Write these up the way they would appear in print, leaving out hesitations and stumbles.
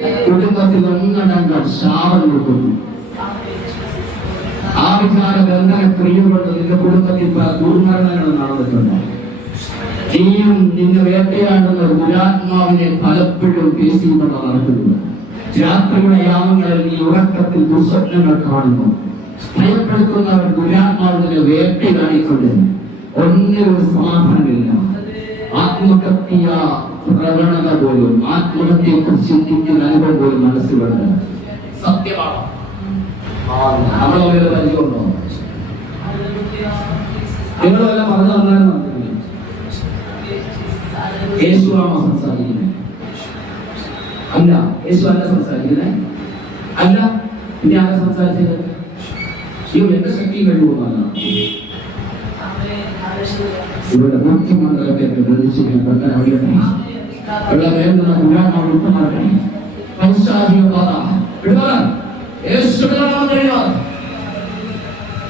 കുടുംബത്തിൽ ഒന്നടങ്കം ശാപം കൊടുക്കുന്നു. ആ വിചാര ബന്ധന ക്രിയ കൊണ്ട് നിന്റെ കുടുംബത്തിൽ ദുർമരണങ്ങൾ നടന്നിട്ടുണ്ട്. നീയും നിന്റെ വേട്ടയാടുന്ന ദുരാത്മാവിനെ പലപ്പോഴും പേശിക്കൊണ്ട് നടക്കുന്നത്. രാത്രിയുടെ യാമങ്ങളിൽ നീ ഉറക്കത്തിൽ ദുസ്വപ്നങ്ങൾ കാണുന്നു. ഭയപ്പെടുത്തുന്നവർ ദുരാത്മാവിനെ വേട്ടയാടിക്കൊണ്ട് ഒന്നിനും സമാധാനമില്ല. ആത്മഹത്യ പ്രവണത പോലും, ആത്മഹത്യയെ കുറിച്ച് ചിന്തിക്കുന്ന അനുഭവം പോലും മനസ്സിലുണ്ട്. സത്യമാണ്. നമ്മളെ പരിചയമുണ്ടോ? നിങ്ങളെല്ലാം പറഞ്ഞു തന്നാലും യേശുവാണോ സംസാരിക്കുന്നത്? അല്ല. യേശു അല്ല സംസാരിക്കുന്നത്. അല്ല. പിന്നെ ആരാ സംസാരിച്ചത്? എന്റെ ശക്തി കഴിവുന്നല്ല. ഇവിടെ ബുദ്ധിമണ്ഡലത്തെ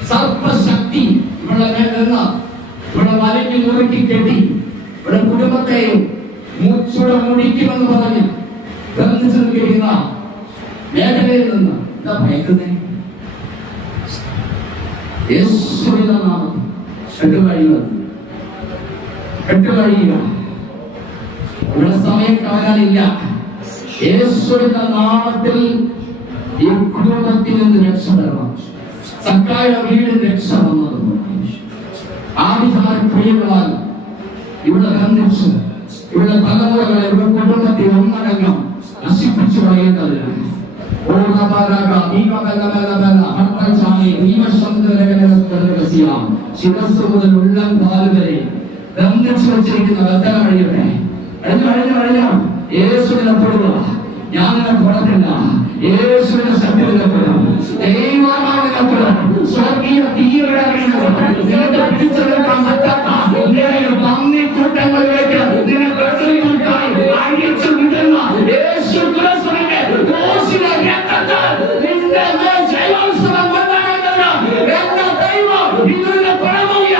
സർപ്പശക്തി ഇവിടെ നിന്ന് ഇവിടെ വലിഞ്ഞു മുറുക്കി കെട്ടി ഇവിടെ കുടുംബത്തെയും മുച്ചൂടെ മുടിക്കുമെന്ന് പറഞ്ഞ് ബന്ധിച്ചു കഴിയുന്ന മേഖലയിൽ നിന്ന് എന്താ ഭയക്കുന്നേ? യേശുവിന്റെ നാമത്തിൽ കെട്ടുകഴിയുക. ഇവിടെ സമയം കളയാനില്ല. യേശുവിന്റെ നാമത്തിൽ ഈ കുടുംബത്തിൽ നിന്ന് രക്ഷപ്പെടണം. സക്കായുടെ വീട് രക്ഷ വന്നതുപോലെ ആ വിചാര ക്രിയകളാൽ ഇവിടെ ബന്ധിച്ച് ഇവിടെ തലമുറകളെ ഇവിടെ കുടുംബത്തിൽ ഒന്നടങ്കം നശിപ്പിച്ചു കളയുന്നതിന് ശിരസ് മുതൽ ഉള്ളം കാലുവരെ ബന്ധിച്ചു വച്ചിരിക്കുന്ന ബന്ധന കഴിയട്ടെ. യേശുവിനെ തൊടുക. ഞാൻ തൊടത്തില്ല. യേശുവിനെ ശക്തിപ്പെടും. ദൈവമാവിനെ സ്വർഗീയ തീയുടെ പിടിച്ചെടുക്കാൻ പറ്റാത്ത പന്നിക്കൂട്ടങ്ങളിലേക്ക് അഴിച്ചു വിടുന്ന യേശു ക്രിസ്തുവിന്റെ ക്രൂശിലെ രക്തത്താൽ നിന്റെ മേൽ ജയോത്സവം വന്നാണെന്ന് എന്ന ദൈവം ഇതിന്റെ പരമോയ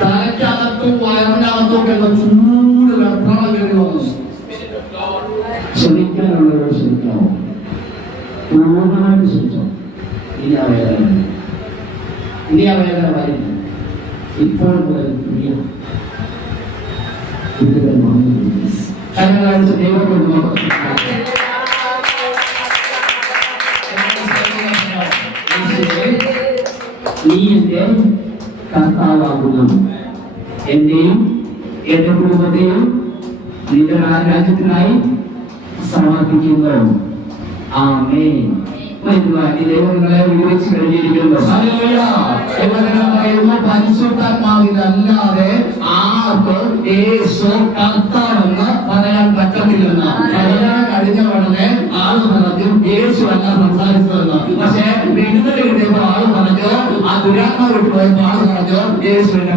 തലയ്ക്കകത്തും വയറിനകത്തും ചൂട് വെപ്രാളം കയറി വന്നു. ക്ഷമിക്കാനുള്ളവർ ക്ഷമിക്കാമോ? പൂർണ്ണമായിട്ട് ക്ഷമിച്ചോ? ഇനി ആ വേദന വരില്ല. ഇപ്പോൾ മുതൽ നീ എന്റെ കർത്താവാകുന്നു. എന്റെയും എന്റെ കുടുംബത്തെയും നിന്റെ രാജ്യത്തിനായി സമർപ്പിക്കുന്നു. ആമേൻ. ദൈവങ്ങളെ വിവരിച്ചു കഴിഞ്ഞിരിക്കുന്നു. പരിശുദ്ധാത്മാവിനല്ലാതെ ആർക്ക് യേശു കർത്താവെന്ന് പറയാൻ പറ്റത്തില്ലെന്ന് കല്യാണം കഴിഞ്ഞ ഉടനെ ആള് പറഞ്ഞു യേശു അല്ല സംസാരിച്ചതെന്ന്. പക്ഷെ വിടുതൽ കിട്ടിയപ്പോൾ ആള് പറഞ്ഞു, ആ ദുരാത്മാവ് വിട്ടുപോയപ്പോൾ ആള് പറഞ്ഞു യേശുവിനെ